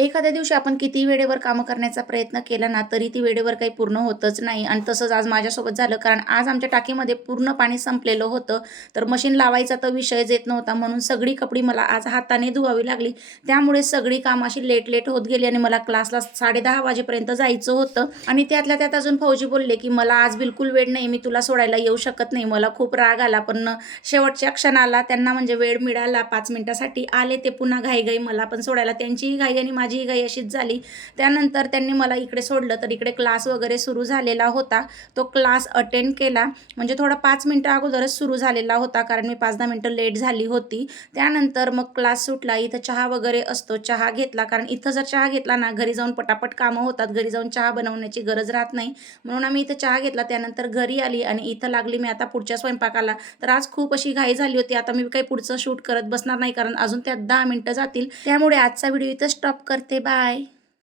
एखाद्या दिवशी आपण कितीही वेळेवर कामं करण्याचा प्रयत्न केला ना, तरी ती वेळेवर काही पूर्ण होतच नाही आणि तसंच आज माझ्यासोबत झालं. कारण आज आमच्या टाकीमध्ये पूर्ण पाणी संपलेलं होतं. तर मशीन लावायचा तर विषयच येत नव्हता. म्हणून सगळी कपडी मला आज हाताने धुवावी लागली. त्यामुळे सगळी कामं अशी लेट होत गेली आणि मला क्लासला 10:30 वाजेपर्यंत जायचं होतं आणि त्यातल्या त्यात अजून भाऊजी बोलले, की "मला आज बिलकुल वेळ नाही. मी तुला सोडायला येऊ शकत नाही." मला खूप राग आला. पण शेवटच्या क्षणाला त्यांना म्हणजे वेळ मिळाला 5 मिनिटासाठी आले ते पुन्हा घाई मला पण सोडायला. त्यांचीही घाई आणि माझीही घाई अशीच झाली. त्यानंतर त्यांनी मला इकडे सोडलं, तर इकडे क्लास वगैरे सुरू झालेला होता. तो क्लास अटेंड केला. म्हणजे थोडा 5 मिनिटं अगोदरच सुरू झालेला होता, कारण मी 5-10 मिनिटं लेट झाली होती. त्यानंतर मग क्लास सुटला. इथं चहा वगैरे असतो. चहा घेतला, कारण इथं जर चहा घेतला ना, घरी जाऊन पटापट कामं होतात. घरी जाऊन चहा बनवण्याची गरज राहत नाही. म्हणून आम्ही इथं चहा घेतला. त्यानंतर घरी आली आणि इथं लागली मी आता पुढच्या स्वयंपाकाला. तर आज खूप अशी घाई झाली होती. आता मी काही पुढचं शूट करत बसणार नाही, कारण अजून त्यात 10 मिनिटं जातील. त्यामुळे आजचा व्हिडिओ इथं स्टॉप करते. बाय.